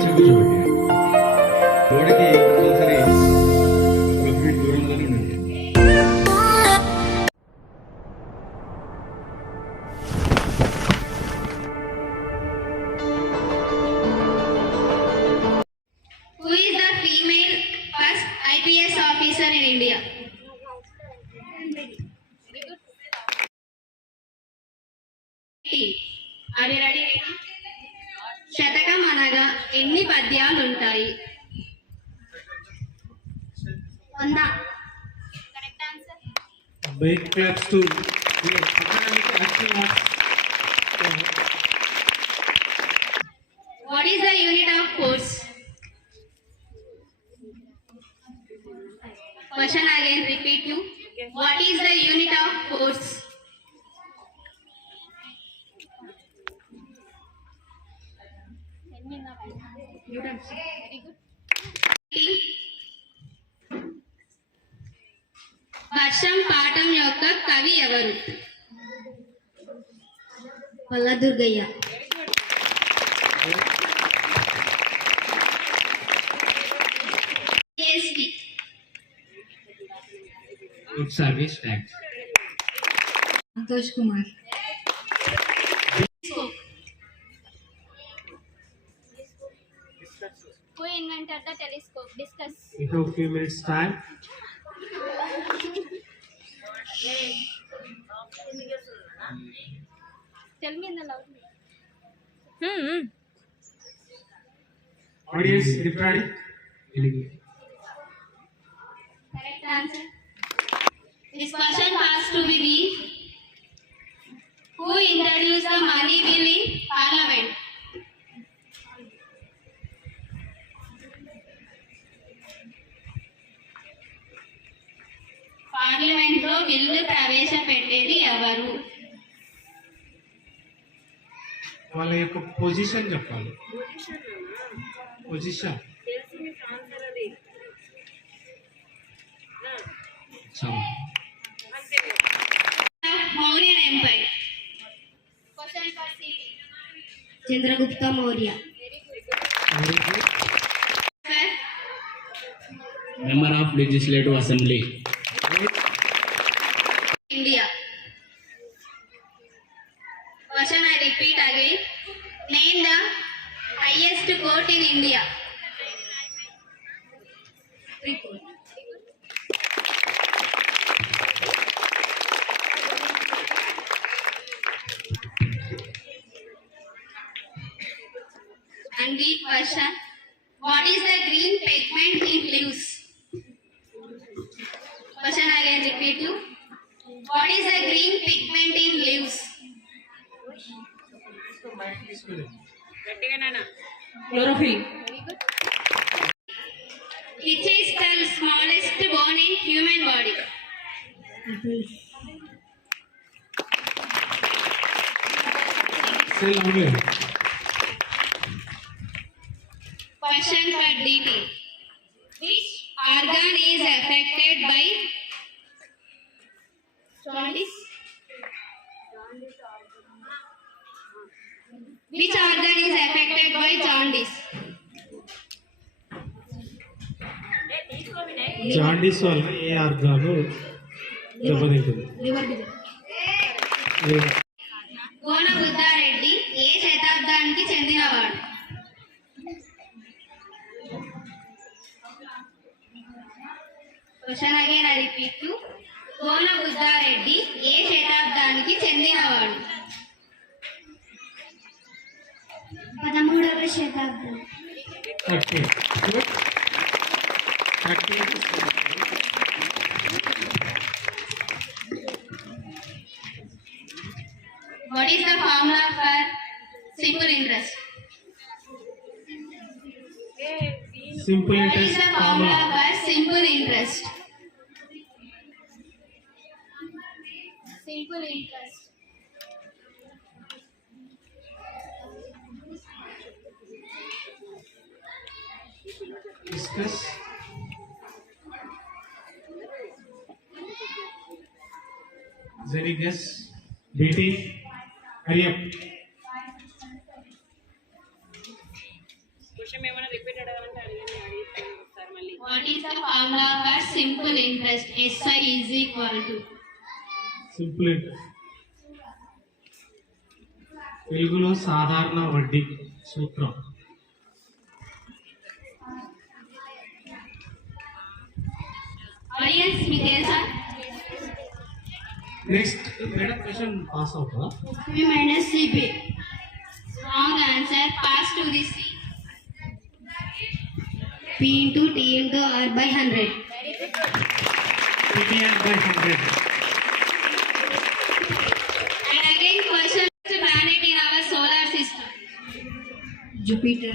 వచ్చి కూర్చోబెట్టి గోడకి కంపల్సరీ ఒక ఫీట్ దూరంలోనే ఉండండి. Who is the female first IPS officer in India? Are you ready? శతకం అనగా ఎన్ని పద్యాలు ఉంటాయి? 100. Correct answer. Big claps to acting arts. What is the unit of force? Question again, repeat you. What is the unit of force? వర్షం పాఠం యొక్క కవి ఎవరు? వల్లదుర్గయ్య. Good service tax. Santosh Kumar. Who invented the telescope? Discuss. We have a few minutes time. Tell me in the loud. Audience, ready? Correct answer. This question has to be the who introduced the money bill in Parliament? Parliament లో bill ప్రవేశపెట్టేది ఎవరు? వాళ్ళ యొక్క position చెప్పాలి. Position Mauryan empire. Chandragupta Maurya. Member of Legislative Assembly. India. Question I repeat again. Name the highest court in India. Report. And the question, what is the green pigment in leaves? Question again, repeat you. What is the green pigment in leaves? Chlorophyll. Which is the smallest bone in human body? Say only. Question for DT. Which organ is affected by jaundice? Which organ is affected by jaundice? Jaundice వల్ల ఏ organ దెబ్బతింటుంది? గోన బుద్ధారెడ్డి ఏ శతాబ్దానికి చెందినవాడు? Question again I repeat you. Gona Buddhareddy ఏ శతాబ్దానికి చెందినవాడు? 13వ శతాబ్దం. What is the formula for simple interest? Simple What is interest the formula for simple interest? Simple interest. Discuss. Any guess? BT, hurry up. Question ఏమైనా రిపీట్ అడగాలంటే అడిగాను అడిగిస్తాను ఒకసారి మళ్ళీ. What is the formula for simple interest? SI is equal to. Simple తెలుగులో సాధారణ వడ్డీ సూత్రం. Audience మీకు తెలుసా? నెక్స్ట్ మేడం క్వశ్చన్ పాస్ అవుతా? P minus CP. Wrong answer. Pass to the C. P into T into R by 100. PBR/100. And again question to planet in our solar system. Jupiter.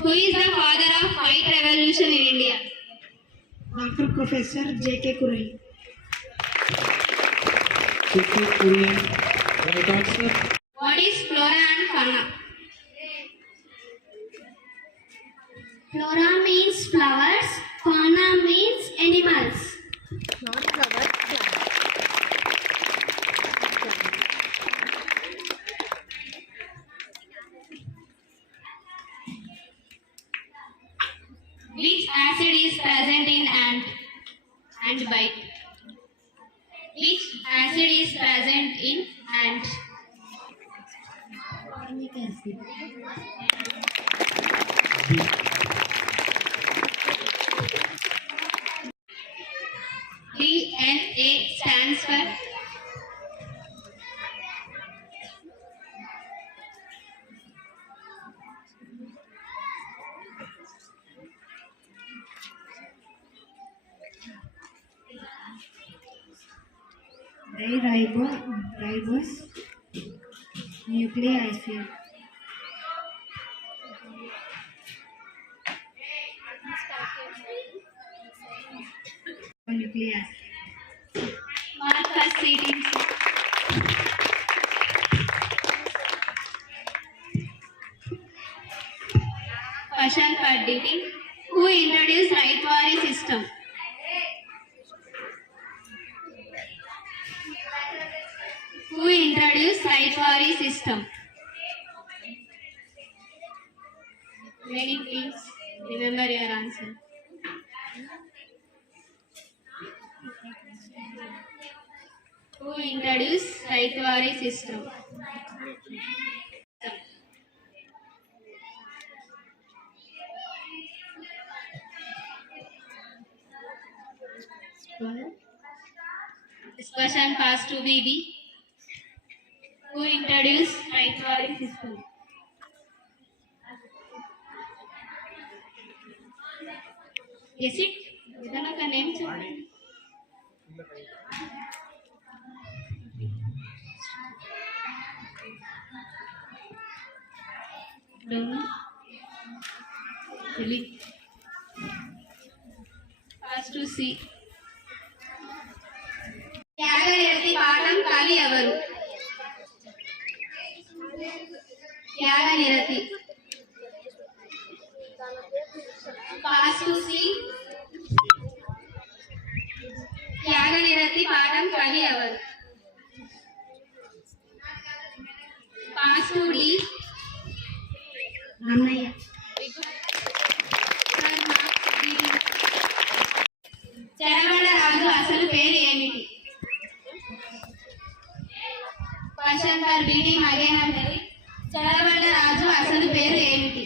Who is the father of white revolution in India? Dr. Professor J.K. Kurai. What is flora and fauna? Flora means flowers, fauna means animals. Which acid is present in ant bite? Which acid is present in ant? Formic acid. DNA stands for Ribose nucleic acid. Nucleic acid. mark for seeding. Question for dating. Who introduced Raytwari system? Who introduced Raytwari system? Remaining please remember your answer. Who introduced Raytwari system? This question passed to BB. Who introduced Raytwari system? Guess it? ఏదైనా ఒక నేమ్ చెప్పండి. Don't know. Really? First to see. త్యాగనిరతి పాఠం కవి ఎవరు? త్యాగనిరతి. First to see. త్యాగనిరతి పాఠం కవి ఎవరు? Pass to D. Ramnaya. Cherabanda రాజు అసలు పేరు ఏమిటి? క్వశ్చన్ ఫర్ బీడీ అగైన్ అంటది. చెరబండ రాజు అసలు పేరు ఏమిటి?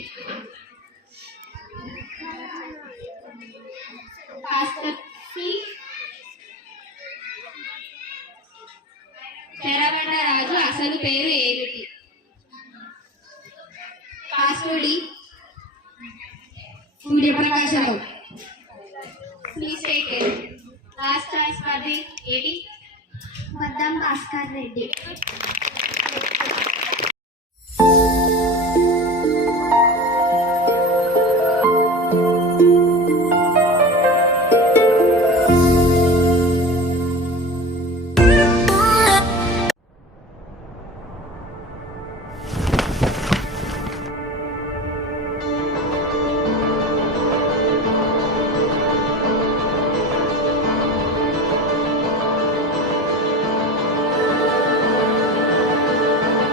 చెరబండ రాజు అసలు పేరు ఏమిటి? పాస్వర్డి Suryaprakasarao. Please take it. Last choice for the ఏడి. మద్దం భాస్కర్ రెడ్డి.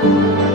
Thank you.